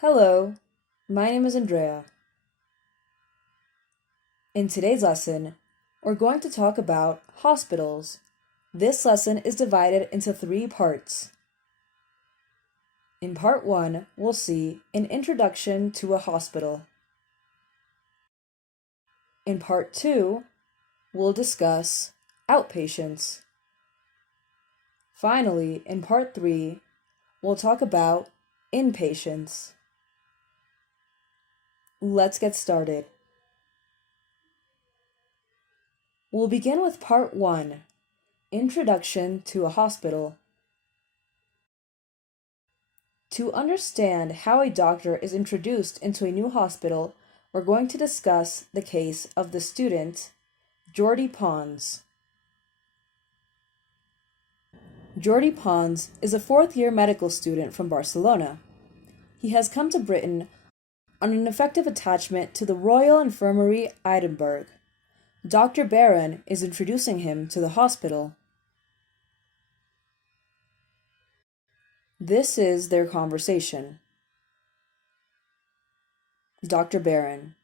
Hello, my name is Andrea. In today's lesson, we're going to talk about hospitals. This lesson is divided into three parts. In part one, we'll see an introduction to a hospital. In part two, we'll discuss outpatients. Finally, in part three, we'll talk about inpatients. Let's get started. We'll begin with part one, Introduction to a Hospital. To understand how a doctor is introduced into a new hospital, we're going to discuss the case of the student, Jordi Pons. Jordi Pons is a fourth-year medical student from Barcelona. He has come to Britain on an effective attachment to the Royal Infirmary Edinburgh. Dr. Barron is introducing him to the hospital. This is their conversation. Dr. Barron: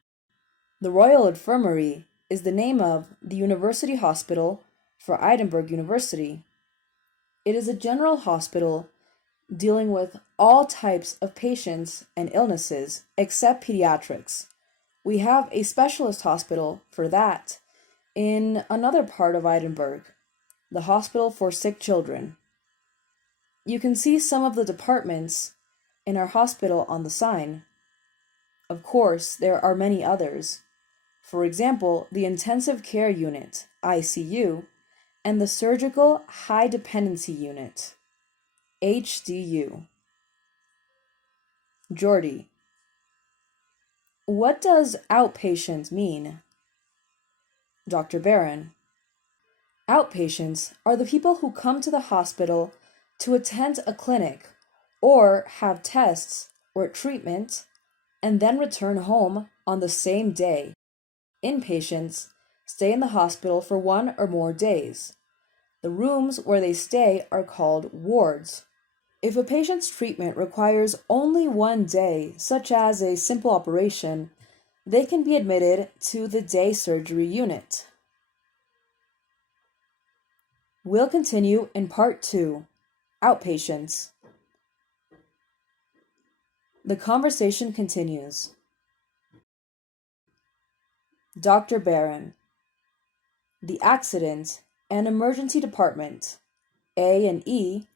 The Royal Infirmary is the name of the University Hospital for Edinburgh University. It is a general hospital dealing with all types of patients and illnesses except pediatrics. We have a specialist hospital for that in another part of Edinburgh, the Hospital for Sick Children. You can see some of the departments in our hospital on the sign. Of course, there are many others. For example, the Intensive Care Unit, ICU, and the Surgical High Dependency Unit, HDU. Jordi: What does outpatient mean? Dr. Barron: Outpatients are the people who come to the hospital to attend a clinic or have tests or treatment and then return home on the same day. Inpatients stay in the hospital for 1 or more days. The rooms where they stay are called wards. If a patient's treatment requires only 1 day, such as a simple operation, they can be admitted to the day surgery unit. We'll continue in part two, outpatients. The conversation continues. Dr. Barron: The accident and emergency department, A&E,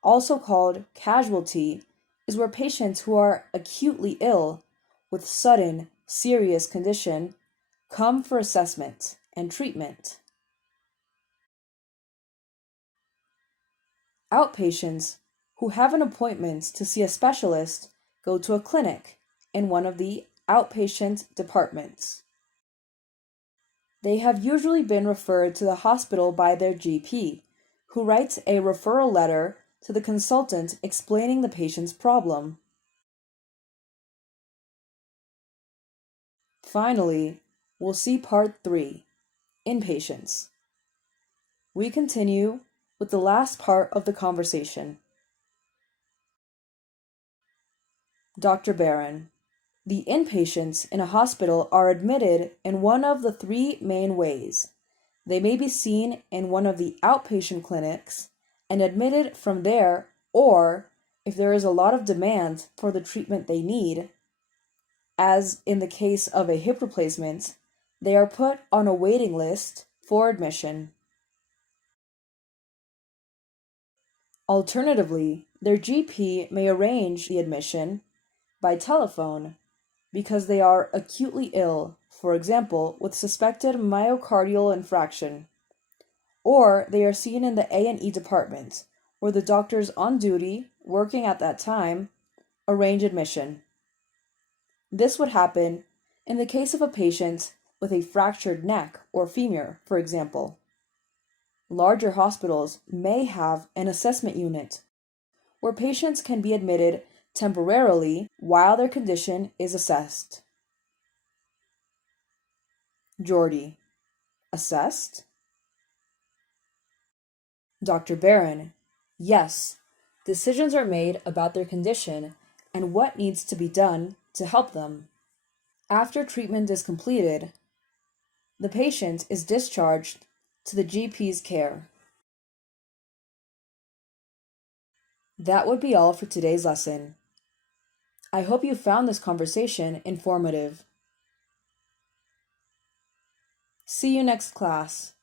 also called casualty, is where patients who are acutely ill with sudden, serious condition come for assessment and treatment. Outpatients who have an appointment to see a specialist go to a clinic in one of the outpatient departments. They have usually been referred to the hospital by their GP, who writes a referral letter to the consultant explaining the patient's problem. Finally, we'll see part three, inpatients. We continue with the last part of the conversation. Dr. Barron: The inpatients in a hospital are admitted in one of the three main ways. They may be seen in one of the outpatient clinics and admitted from there, or, if there is a lot of demand for the treatment they need, as in the case of a hip replacement, they are put on a waiting list for admission. Alternatively, their GP may arrange the admission by telephone because they are acutely ill, for example, with suspected myocardial infarction, or they are seen in the A&E department, where the doctors on duty, working at that time, arrange admission. This would happen in the case of a patient with a fractured neck or femur, for example. Larger hospitals may have an assessment unit where patients can be admitted temporarily while their condition is assessed. Jordi: Assessed? Dr. Barron: Yes, decisions are made about their condition and what needs to be done to help them. After treatment is completed, the patient is discharged to the GP's care. That would be all for today's lesson. I hope you found this conversation informative. See you next class.